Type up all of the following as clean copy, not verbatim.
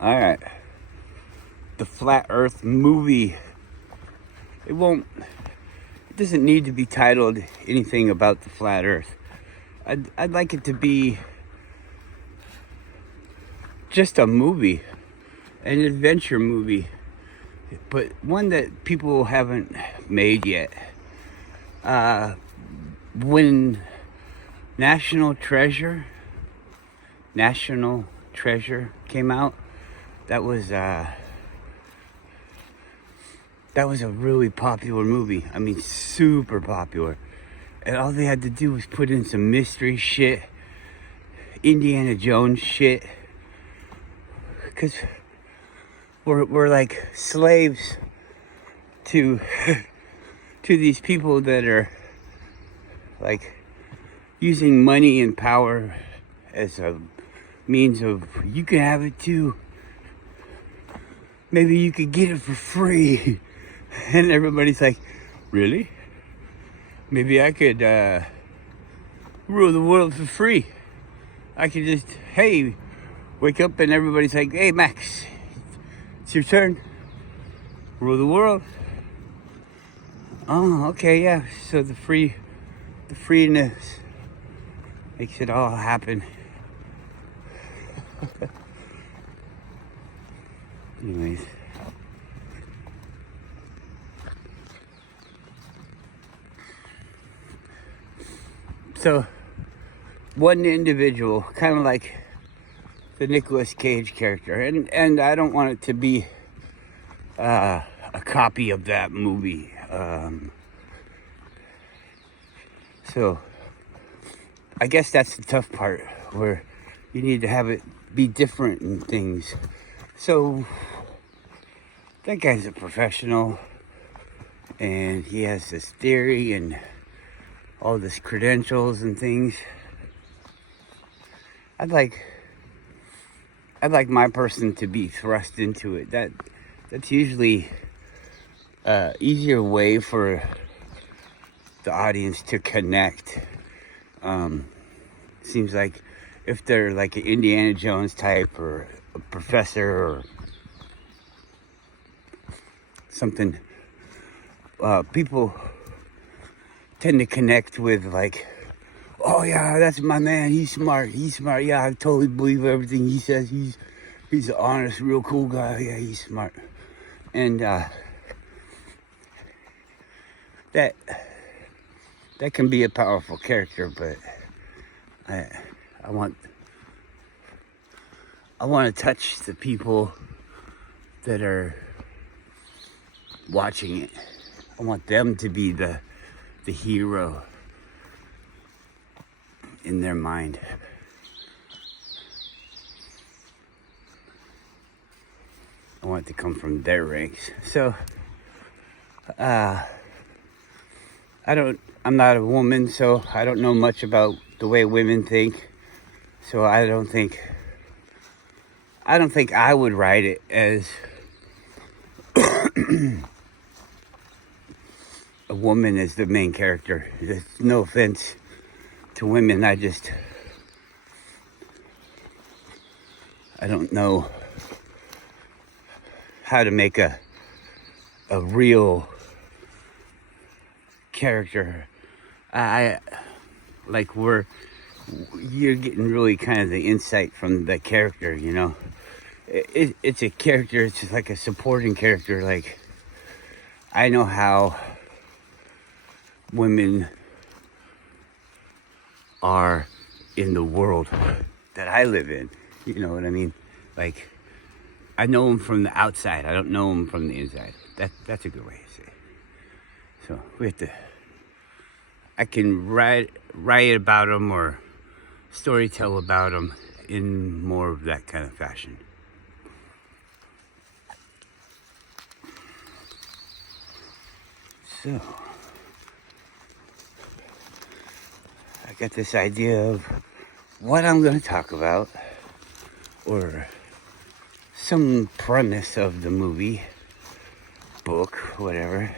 All right. The Flat Earth movie. It doesn't need to be titled anything about the Flat Earth. I'd like it to be just a movie, an adventure movie, but one that people haven't made yet. When National Treasure came out, that was a really popular movie. I mean, super popular. And all they had to do was put in some mystery shit, Indiana Jones shit, because we're like slaves to to these people that are like using money and power as a means of, you can have it too. Maybe you could get it for free. And everybody's like, really? Maybe I could rule the world for free. I could just, hey, wake up and everybody's like, hey, Max, it's your turn. Rule the world. Oh, okay, yeah. So the freeness makes it all happen. Anyways. So, one individual, kind of like the Nicolas Cage character, and I don't want it to be a copy of that movie. So, I guess that's the tough part, where you need to have it be different in things. So, that guy's a professional, and he has this theory and all this credentials and things. I'd like my person to be thrust into it. That's usually easier way for the audience to connect. Seems like if they're like an Indiana Jones type or a professor or something, people tend to connect with, like, oh yeah, that's my man, he's smart, yeah, I totally believe everything he says, he's an honest, real cool guy, yeah, he's smart. And that can be a powerful character, but I want to touch the people that are watching it. I want them to be the hero in their mind. I want it to come from their ranks. So, I'm not a woman, so I don't know much about the way women think. So I don't think I would write it as a woman as the main character. There's no offense to women. I don't know how to make a real character. You're getting really kind of the insight from the character, you know. It's a character, it's just like a supporting character. Like, I know how women are in the world that I live in, you know what I mean? Like, I know them from the outside, I don't know them from the inside. That's a good way to say it. So I can write about them or storytell about them in more of that kind of fashion. So, I got this idea of what I'm going to talk about, or some premise of the movie, book, whatever.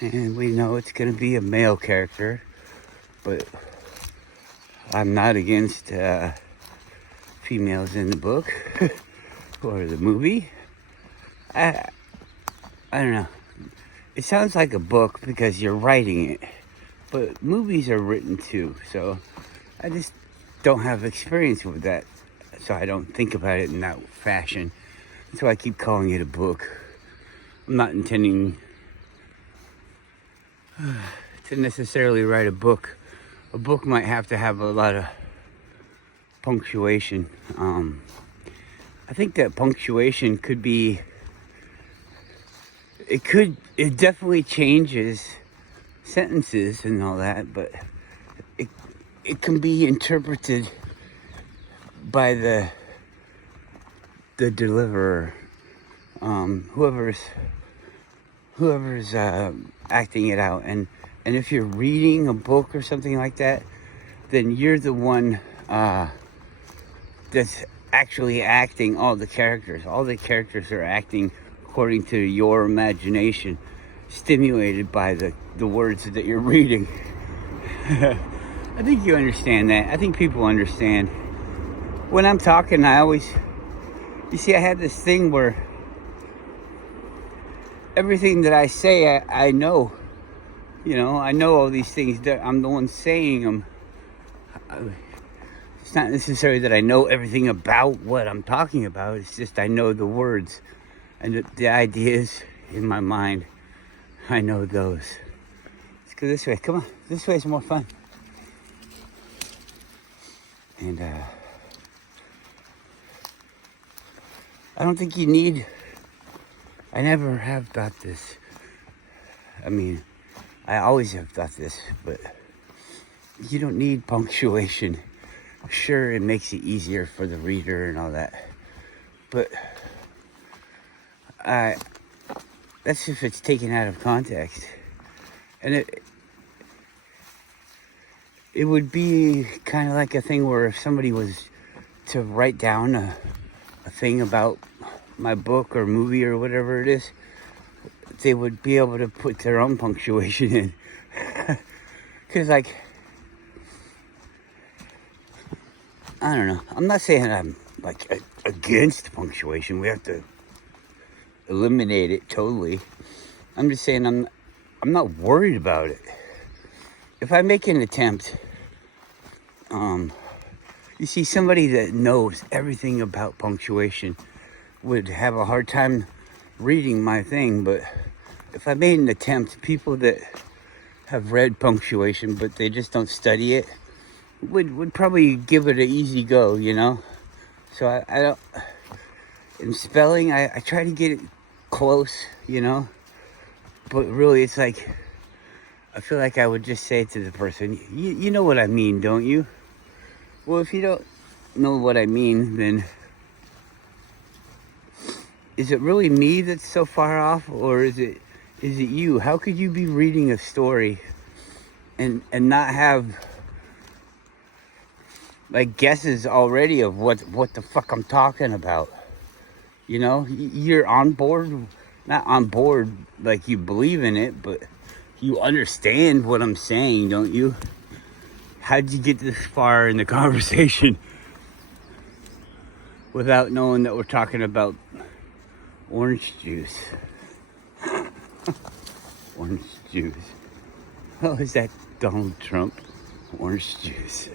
And we know it's going to be a male character, but I'm not against females in the book. or the movie. I don't know. It sounds like a book because you're writing it, but movies are written too. So I just don't have experience with that, so I don't think about it in that fashion. So I keep calling it a book. I'm not intending to necessarily write a book. A book might have to have a lot of punctuation. I think that punctuation could be, it definitely changes sentences and all that, but it can be interpreted by the deliverer, whoever's acting it out. And if you're reading a book or something like that, then you're the one that's actually acting all the characters. All the characters are acting according to your imagination, stimulated by the words that you're reading. I think you understand that. I think people understand. When I'm talking, you see, I have this thing where everything that I say, I know. You know, I know all these things. I'm the one saying them. It's not necessarily that I know everything about what I'm talking about. It's just I know the words and the ideas in my mind. I know those. Let's go this way. Come on. This way is more fun. And I don't think you need... I never have thought this. I mean, I always have thought this, but you don't need punctuation. Sure, it makes it easier for the reader and all that, but that's if it's taken out of context. And it would be kind of like a thing where if somebody was to write down a thing about my book or movie or whatever it is, they would be able to put their own punctuation in. Because, like, I don't know. I'm not saying I'm, like, against punctuation. We have to eliminate it totally. I'm just saying I'm not worried about it. If I make an attempt, you see, somebody that knows everything about punctuation would have a hard time reading my thing. But if I made an attempt, people that have read punctuation but they just don't study it would probably give it an easy go, you know. So I don't, in spelling, I try to get it close, you know, but really it's like, I feel like I would just say to the person, you know what I mean, don't you? Well, if you don't know what I mean, then is it really me that's so far off, or is it you? How could you be reading a story and not have like guesses already of what the fuck I'm talking about? You know, you're on board, not on board like you believe in it, but you understand what I'm saying, don't you? How'd you get this far in the conversation without knowing that we're talking about orange juice? Orange juice. Oh, is that Donald Trump? Orange juice.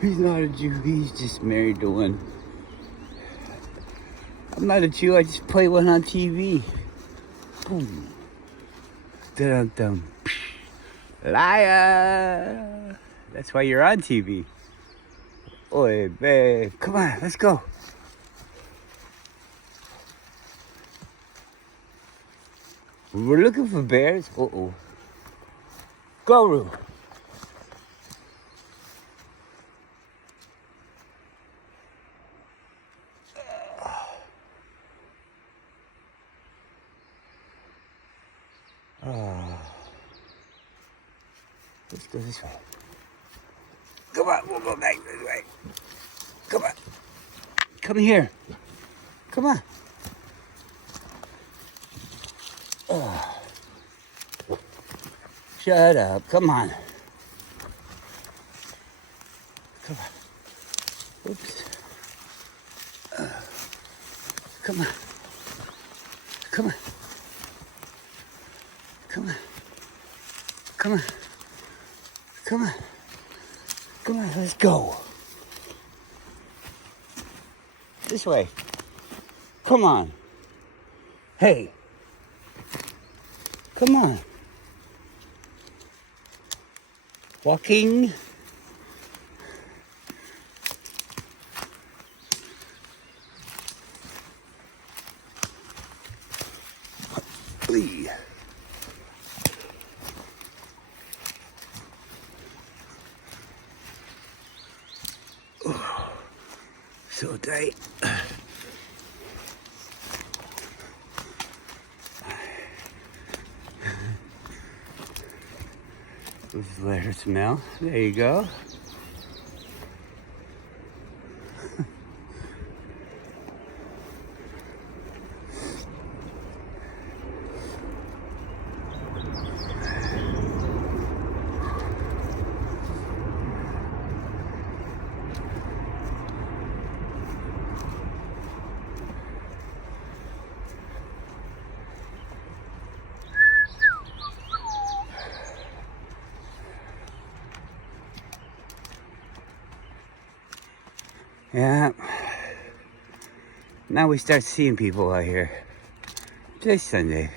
He's not a Jew, he's just married to one. I'm not a Jew, I just play one on TV. Boom. Dum-dum. Liar. That's why you're on TV. Oi, babe. Come on, let's go. We're looking for bears. Uh-oh. Go, Roo. Let's go this way. Come on, we'll go back this way. Come on. Come here. Come on. Shut up. Come on. Come on. Come on. Come on. Come on. Come on, let's go. This way. Come on. Hey. Come on. Walking. Lee. Oh, so tight. Just let her smell. There you go. Yeah. Now we start seeing people out here. Today's Sunday.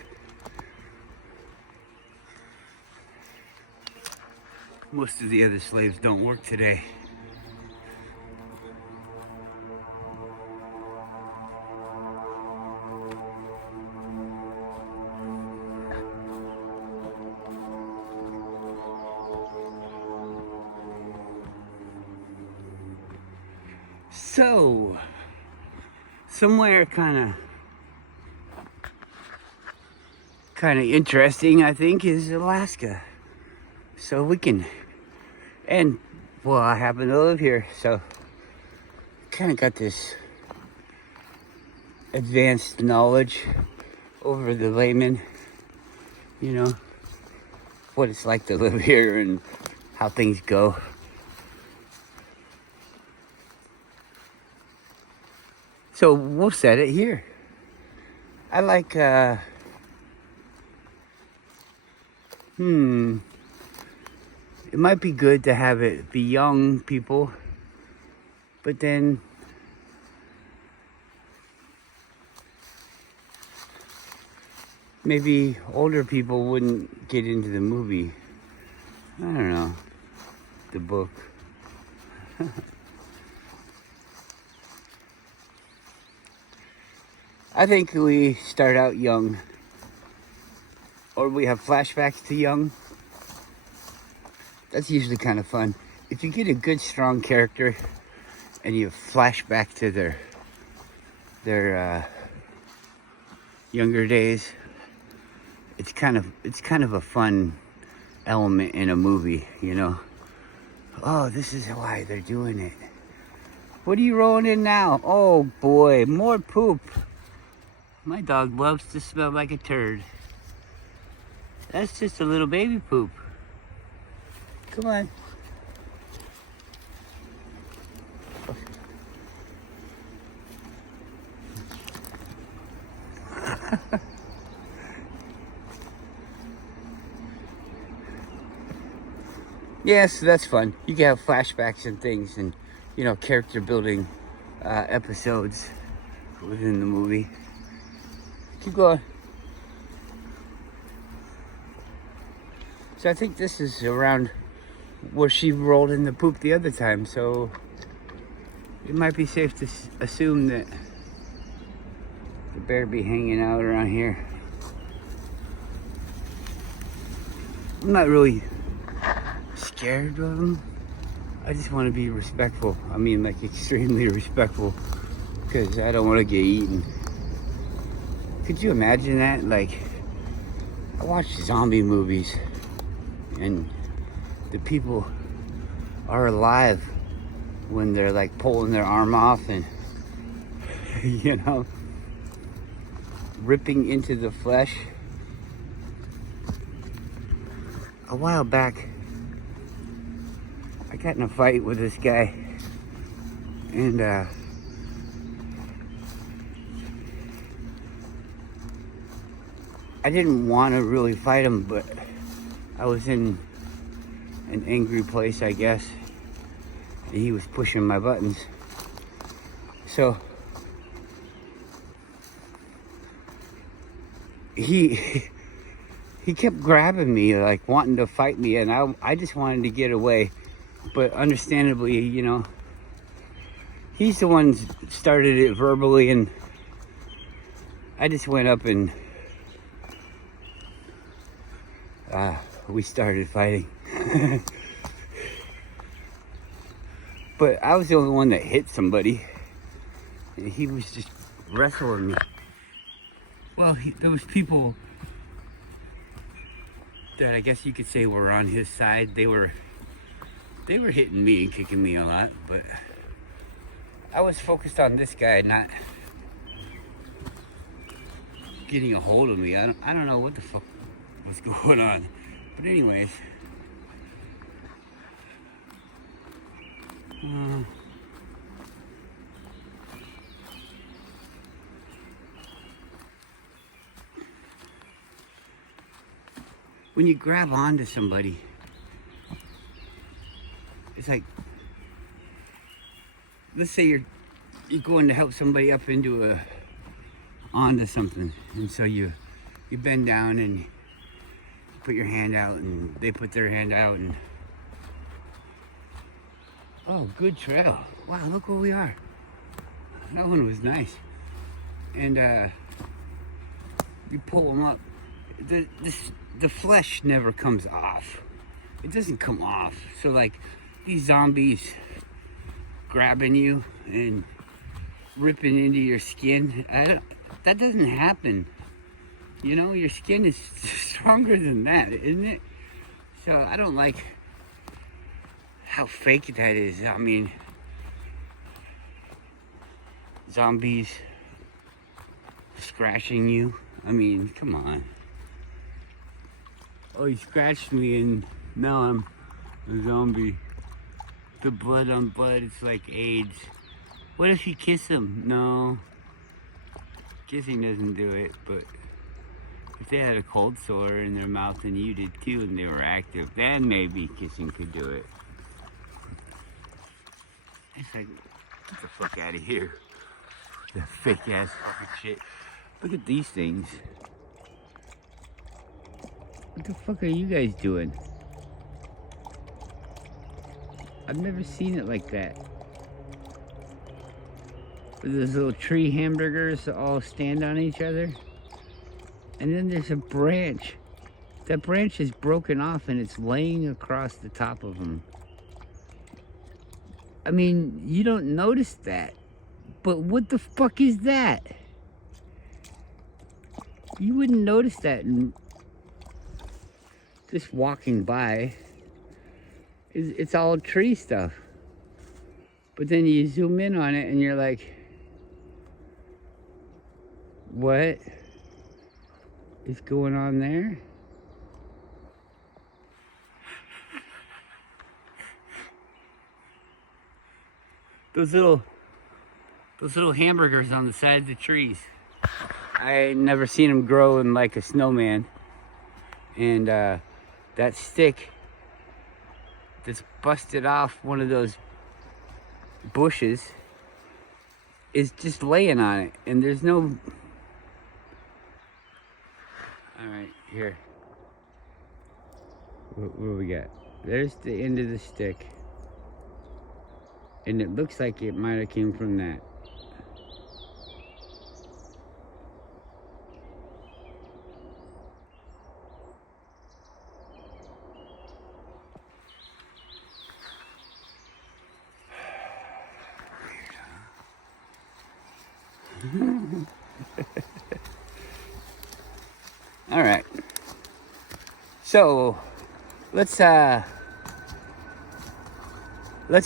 Most of the other slaves don't work today. So, somewhere kind of interesting, I think, is Alaska. So we can, and well, I happen to live here, so kind of got this advanced knowledge over the layman, you know, what it's like to live here and how things go. So we'll set it here. I like, it might be good to have it be young people, but then maybe older people wouldn't get into the movie. I don't know, the book. I think we start out young, or we have flashbacks to young. That's usually kind of fun. If you get a good, strong character and you flash back to their younger days, it's kind of a fun element in a movie, you know. Oh, this is why they're doing it. What are you rolling in now? Oh boy, more poop. My dog loves to smell like a turd. That's just a little baby poop. Come on. Yeah, so that's fun. You can have flashbacks and things and, you know, character building episodes within the movie. Keep going. So I think this is around where she rolled in the poop the other time, so it might be safe to assume that the bear be hanging out around here. I'm not really scared of him. I just want to be respectful. I mean, like, extremely respectful, because I don't want to get eaten. Could you imagine that? Like, I watch zombie movies and the people are alive when they're like pulling their arm off and, you know, ripping into the flesh. A while back, I got in a fight with this guy, and I didn't want to really fight him, but I was in an angry place, I guess. And he was pushing my buttons. So he kept grabbing me, like wanting to fight me, and I just wanted to get away. But understandably, you know, he's the one that started it verbally, and I just went up and we started fighting. But I was the only one that hit somebody. And he was just wrestling me. Well, there was people that I guess you could say were on his side. They were hitting me and kicking me a lot, but I was focused on this guy not getting a hold of me. I don't know what the fuck was going on. But anyways, when you grab onto somebody, it's like, let's say you're going to help somebody up into onto something, and so you bend down and you put your hand out, and they put their hand out, and oh, good trail. Wow, look where we are. That one was nice. And you pull them up. The flesh never comes off. It doesn't come off. So like these zombies grabbing you and ripping into your skin, that doesn't happen. You know, your skin is stronger than that, isn't it? So I don't like how fake that is. I mean, zombies scratching you. I mean, come on. Oh, he scratched me and now I'm a zombie. The blood on blood, it's like AIDS. What if you kiss him? No. Kissing doesn't do it, but if they had a cold sore in their mouth and you did too and they were active, then maybe kissing could do it. It's like, get the fuck out of here. That fake ass fucking shit. Look at these things. What the fuck are you guys doing? I've never seen it like that. Those little tree hamburgers all stand on each other. And then there's a branch. That branch is broken off and it's laying across the top of them. I mean, you don't notice that. But what the fuck is that? You wouldn't notice that just walking by. It's all tree stuff. But then you zoom in on it and you're like, what is going on there? Those little hamburgers on the side of the trees. I ain't never seen them grow in like a snowman. And that stick that's busted off one of those bushes is just laying on it, and there's no... All right, here. What do we got? There's the end of the stick, and it looks like it might have came from that. All right, so let's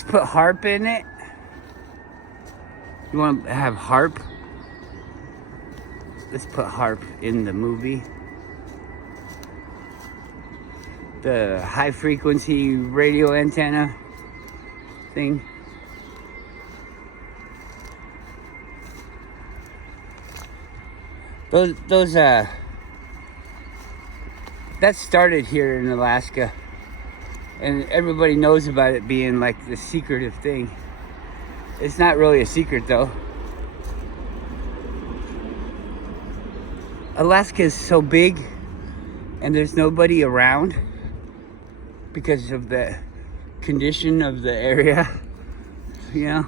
put harp in it. You want to have harp? Let's put harp in the movie. The high frequency radio antenna thing. Those that started here in Alaska, and everybody knows about it being like the secretive thing. It's not really a secret though. Alaska is so big and there's nobody around because of the condition of the area. You know,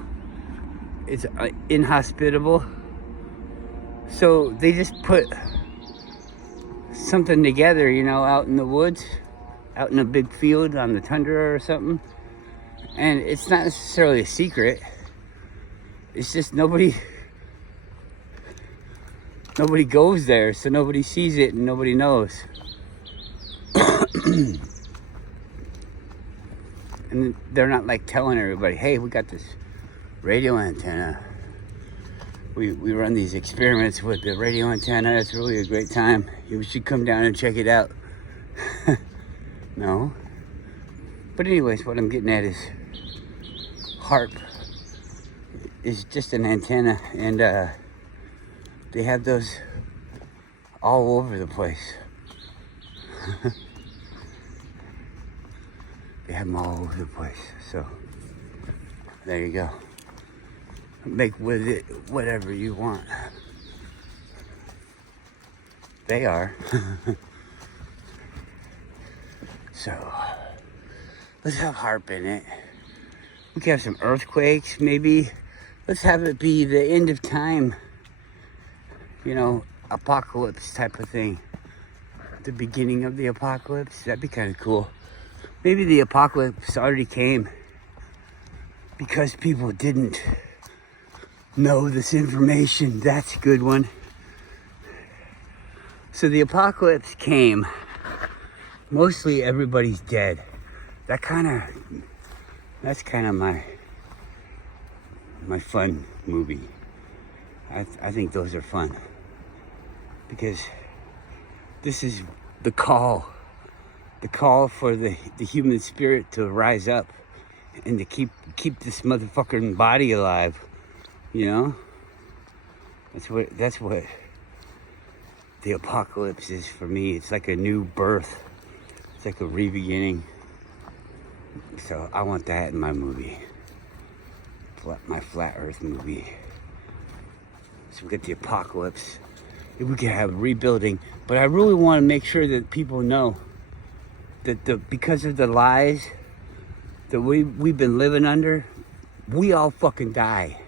it's inhospitable. So they just put something together, you know, out in the woods, out in a big field on the tundra or something. And it's not necessarily a secret. It's just nobody goes there, so nobody sees it and nobody knows. And they're not like telling everybody, hey, we got this radio antenna. We run these experiments with the radio antenna. It's really a great time. You should come down and check it out. No. But anyways, what I'm getting at is HARP is just an antenna, and they have those all over the place. They have them all over the place. So there you go. Make with it whatever you want. They are. So let's have HARP in it. We can have some earthquakes, maybe. Let's have it be the end of time, you know, apocalypse type of thing. The beginning of the apocalypse. That'd be kind of cool. Maybe the apocalypse already came because people didn't know this information. That's a good one. So the apocalypse came. Mostly everybody's dead. That's kind of my fun movie. I think those are fun because this is the call for the human spirit to rise up and to keep this motherfucking body alive. You know, that's what the apocalypse is for me. It's like a new birth. It's like a re-beginning. So I want that in my movie, my flat Earth movie. So we get the apocalypse. We can have rebuilding, but I really want to make sure that people know that because of the lies that we've been living under, we all fucking die.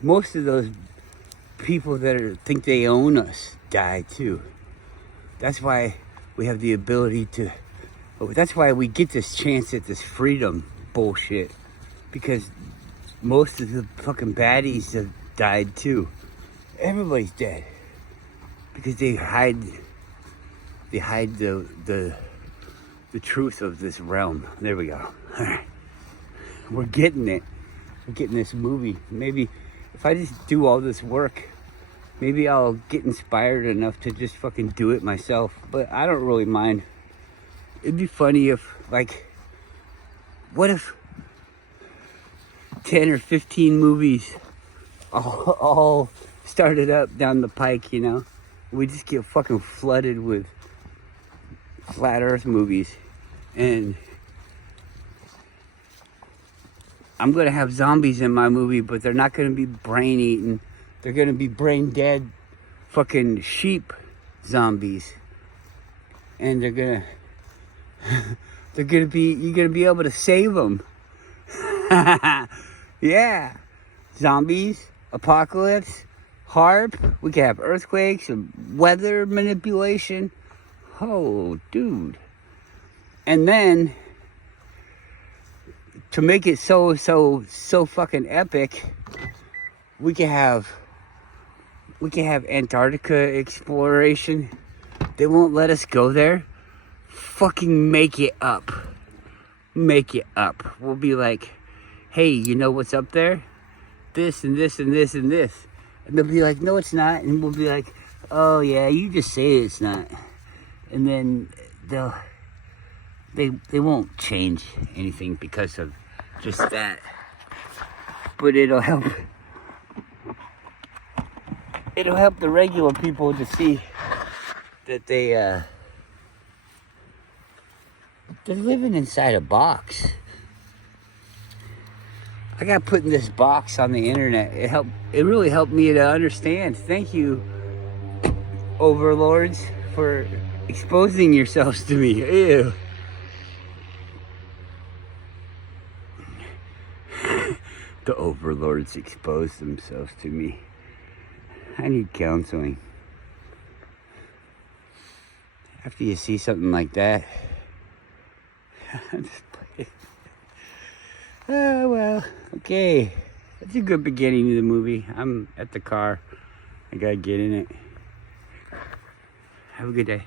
Most of those people that think they own us die too. That's why we have the ability to, that's why we get this chance at this freedom bullshit, because most of the fucking baddies have died too. Everybody's dead because they hide the truth of this realm. There we go. All right. We're getting it. We're getting this movie. Maybe if I just do all this work, maybe I'll get inspired enough to just fucking do it myself. But I don't really mind. It'd be funny if, like, what if 10 or 15 movies all started up down the pike, you know? We just get fucking flooded with flat Earth movies. And I'm gonna have zombies in my movie, but they're not gonna be brain eaten. They're gonna be brain dead fucking sheep zombies. And you're gonna be able to save them. Yeah. Zombies, apocalypse, HARP. We can have earthquakes and weather manipulation. Oh, dude. And then to make it so fucking epic, we can have Antarctica exploration. They won't let us go there. Fucking make it up. Make it up. We'll be like, hey, you know what's up there? This and this and this and this. And they'll be like, no, it's not. And we'll be like, oh yeah, you just say it's not. And then they won't change anything because of just that. But it'll help the regular people to see that they They're living inside a box. I got put in this box on the internet. It really helped me to understand. Thank you, overlords, for exposing yourselves to me. Ew. The overlords exposed themselves to me. I need counseling. After you see something like that, oh well, okay. That's a good beginning to the movie. I'm at the car. I gotta get in it. Have a good day.